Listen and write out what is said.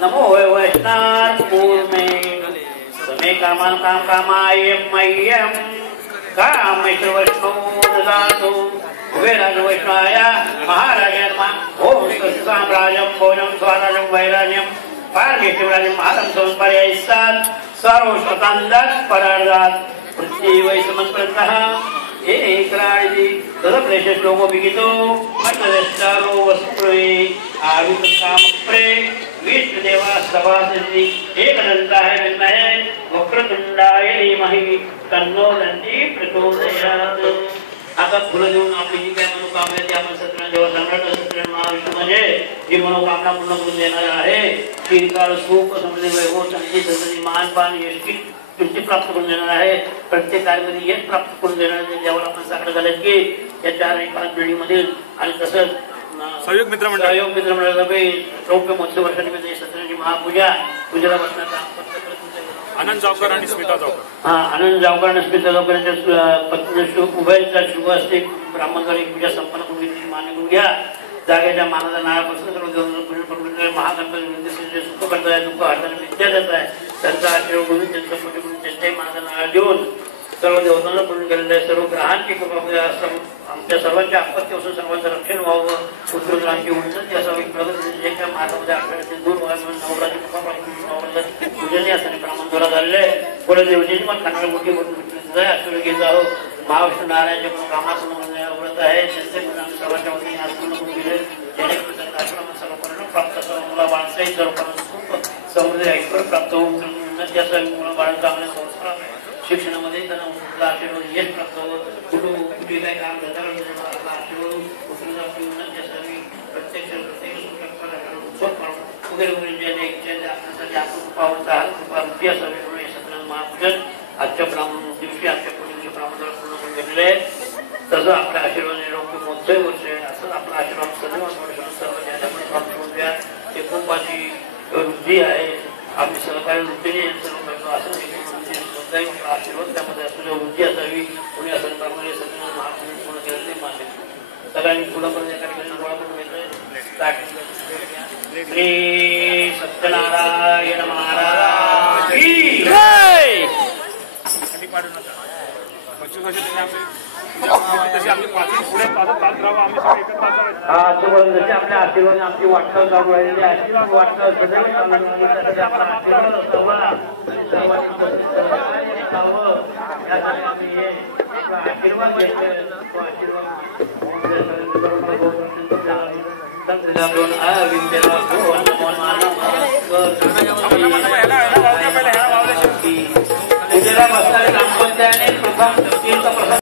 नमो वैष्णव पूर्णे समे कामान काम कामाय मह्यम कामेश्वर वैष्णो ददातु वेदांत वैष्णवाय महाराजाय नमः। ओम साम्राज्यम भोजम स्वराज्यम वैराज्यम पारमेश्वराज्यम महारम संपर्याय सात सर्वस्वतंदत् परार्धात् पृथ्वी वैसमंत्रतः एकराळी तदप्रेष श्लोको विगितो मत्तदस्तारो वस्त्रे आवितकामप्रे विष्णुदेवा सभासति एकदन्ताय विद्महे वक्रतुंडाय धीमहि तन्नो दन्ती प्रचोदयात्। आता फुलं देऊन आपली जी काही मनोकामना ती आपण सत्यनारायण सम्राट सत्यनारायण महाविष्णू म्हणजे जी मनोकामना पूर्ण करून देणार आहे चिरकाल सुख समृद्धी वैभव शांती सद्गती मानपान यश तुमची प्राप्त करून देणार आहे। प्रत्येक कार्यामध्ये यश प्राप्त करून देणार आहे ज्यावर आपण साकडं घालत की या 4 आणि 5 बिल्डिंगमधील आणि तसंच सहयोग मित्र मंडळाला रौप्य महोत्सव वर्षानिमित्त सत्यनारायण महापूजा पूजेला बसण्याचा आनंद जावकर आणि स्मिता जावकर आनंद जावकर आणि स्मिता जावकर यांच्या पत्नी उभयचा शुभ असते ब्राह्मणद्वारे पूजा संपन्न करून घेतली मान्य करून घ्या। जागेच्या मानाचा नाळापासून सर्व महागणपती सुख करताय दुःख हाताने विद्या देत आहे त्यांचा आशीर्वाद घेऊन त्यांचा पूजा करून त्यांच्याही मानाचा नाळा देऊन सर्व देवतांना पूर्ण केलेलं आहे। सर्व ग्रहांची कृपा आमच्या सर्वांच्या आपत्तीपासून सर्वांचं रक्षण व्हावं पुत्रग्रहांची उन्नती असावी प्रगतीच्या मार्गामध्ये आठवड्याचे दूर व्हावे म्हणून नवरात्री कृपा पूजनीय असताना ब्राह्मणद्वारा झालेले पुढे देवतेची पण खाणार मोठी म्हणून आशीर्वाद घेत आहोत। महाविष्णू नारायणचे पण कामापूर्ण व्रत आहे त्यांचे पण आम्ही सर्वांच्या वतीने आज पूर्ण करून गेले जेणेकरून त्यांचा आश्रमात सर्व परिणाम प्राप्त असावं मुला बाळांचाही सर्व सुख समृद्धी ऐश्वर प्राप्त होऊन उन्नती असावी मुला बाळांचा आपल्या संस्कार शिक्षणामध्ये त्यांना आशीर्वाद यश प्राप्त होतं कुठे काही काम करताना आशीर्वाद उन्नती असावी प्रत्यक्ष वगैरे वगैरे आपल्यासाठी आपण कृपावरचा हात कृपा रुची असावी म्हणून हे सत्यनारायण महापूजन आजच्या ब्राह्मण दिवशी आजच्या पूर्वीच्या ब्राह्मणाला पूर्ण करून घेतलेले आहे। तसं आपल्या आशीर्वाद निरोग्य महोत्सव वर्ष आहे असंच आपला आशीर्वाद सर्व ज्याच्याकडे प्राप्त होऊन द्या ते कुंभाची वृद्धी आहे आम्ही सहकारी वृत्तीने सर्व करतो असं आपला आशीर्वाद त्यामध्ये असलेली वृद्धी असावी कोणी असं त्यामुळे सत्यनारायण महापूजन पूर्ण केलं ते मान्य सगळ्यांनी पुढं पण एका ठिकाणी गोळा करून घेतोय। श्री सत्यनारायण महाराज की जय। आपल्या आशीर्वाद आमची वाटचाल चालू राहिलेली आशीर्वाद वाटचाल आशीर्वाद घेतले पूजेला बसणारे दाम्पत्याने प्रथम